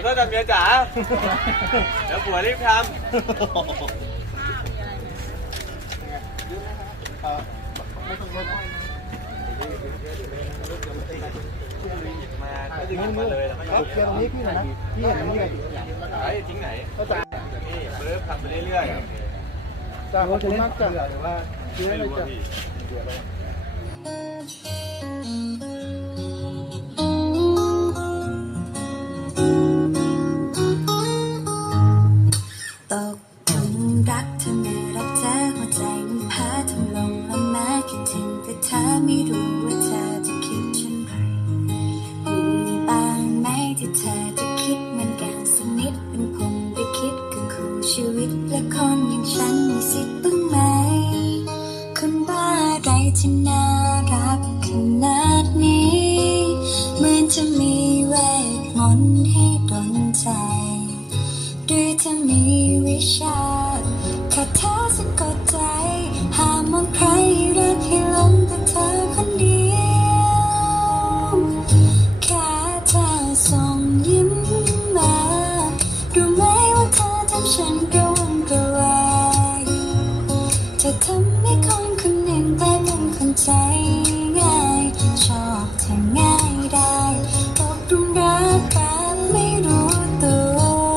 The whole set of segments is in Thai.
โทษนะเมียจ๋าเดี๋ยวผัวรีบทำมาก็ดึงมาเลยแล้วก็ยกตรงนี้พี่นะพี่เห็นนี่ไอ้ทิ้งไหนเขาจ่ายนี่เบิร์ฟทำไปเรื่อยๆจ้าเขาจะมากจ้าหรือว่าเชื่อเลยจ้าตกหลุมรักเธอน่ารักเธอหัวใจมันพาทำลงละแม้คิดถึงแต่เธอไม่รู้ว่าเธอจะคิดเช่นไรมีบ้างไหมที่เธอจะคิดเหมือนกันสักนิดเป็นผมไปคิดกับคู่ชีวิตและคนอย่างฉันมีสิทธิ์บ้างไหมคนบ้าอะไรที่น่ารักขนาดนี้เหมือนจะมีเวทมนต์ให้ดลใจหรือจะมีวิชาคาถาสะกดใจห้ามมองใครรักให้หลงแต่เธอคนเดียวแค่เธอส่งยิ้มมารู้ไหมว่าเธอทำฉันกระวนกระวายเธอทำให้คนคนหนึ่งกลายเป็นคนใจง่ายชอบเธอง่ายได้ตกหลุมรักแบบไม่รู้ตัว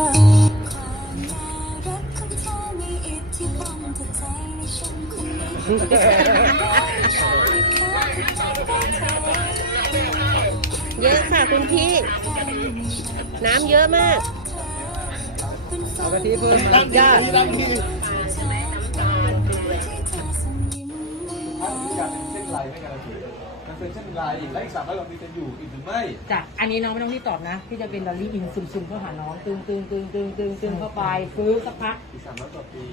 เยอะค่ะคุณพี่น้ำเยอะมากเอากะทิเพิ่มมายอดอยากเป็นเส้นลายไม่การันตีมันเป็นเส้นลายอีกและอีก300 กว่าปีจะอยู่อีกหรือไม่จ้ะอันนี้น้องไม่ต้องรีบตอบนะพี่จะเป็นดอลลี่อินซึมๆเข้าหาน้องตึงเข้าไปฟื้นสักพักอีก300 กว่าปี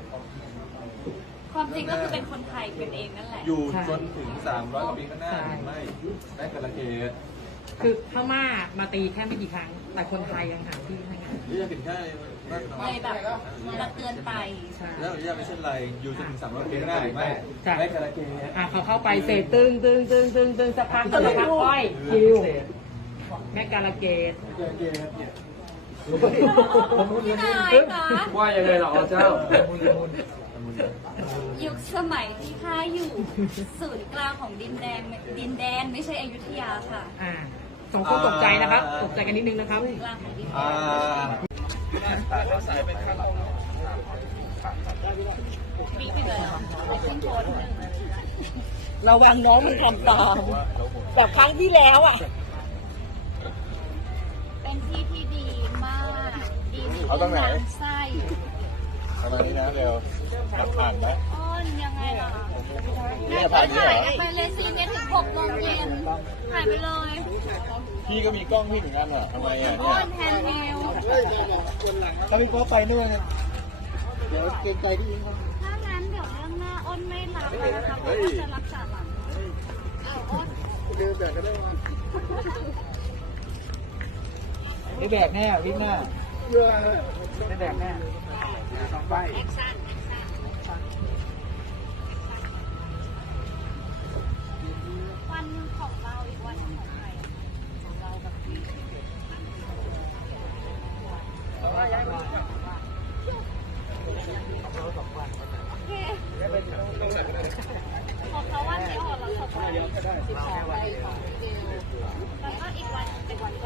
ความจริงก็คือเป็นคนไทยเป็นเองนั่นแหละอยู่จนถึง300 กว่าปีข้างหน้าหรือไม่ได้กระเกตคือพม่ามาตีแค่ไม่กี่ครั้งแต่คนไทยยังหาที่ให้งานนี่จะผิดแค่เลยแบบระเตือนไปแล้วนี่ไม่ใช่ไรอยู่จนถึง300 ปีข้างหน้าหรือไม่ได้กระเกตเขาเข้าไปเสร็จตึงสักพักค่อยคิวแม่กาลเกตพี่นายคะว่ายังไงหรอเจ้ายุคสมัยที่ข้าอยู่ศูนย์กลางของดินแดนไม่ใช่อยุธยาค่ะสองคนตกใจนะครับตกใจกันนิดนึงนะครับกลางของดินแดนมีที่เลยขึ้นโพสเราวางน้องมันทำตามแบบครั้งที่แล้วอ่ะเป็นที่ที่ดีมากดีน้ำไส้ประมาณนี้นะเร็วผ่านไหมอ้อนยังไงล่ะนี่ผ่านนี่เหรอไปเลยซีเมถึง6 โมงเย็นถ่ายไปเลยพี่ก็มีกล้องพี่เหมือนกันเหรอทำไมอ่ะเนี่ยอ้อนแฮนด์เมลถ้าพี่ก็ไปนู่นเดี๋ยวเกรงใจพี่อิงถ้างั้นเดี๋ยวเรื่องหน้าอ้นไม่รับเลยนะคะเพราะว่าจะรักษาหลังอ้นเดินแบบก็ได้ไม่แบกแน่วิ่งหน้าไม่แบกแน่สองใบวันนึงของเราอีกวันนึงของใครของเราแบบนี้โอเคของเขาวันเดียวของเรา2 วัน12 ไปของเดียวแล้วก็อีกวันเป็นวัน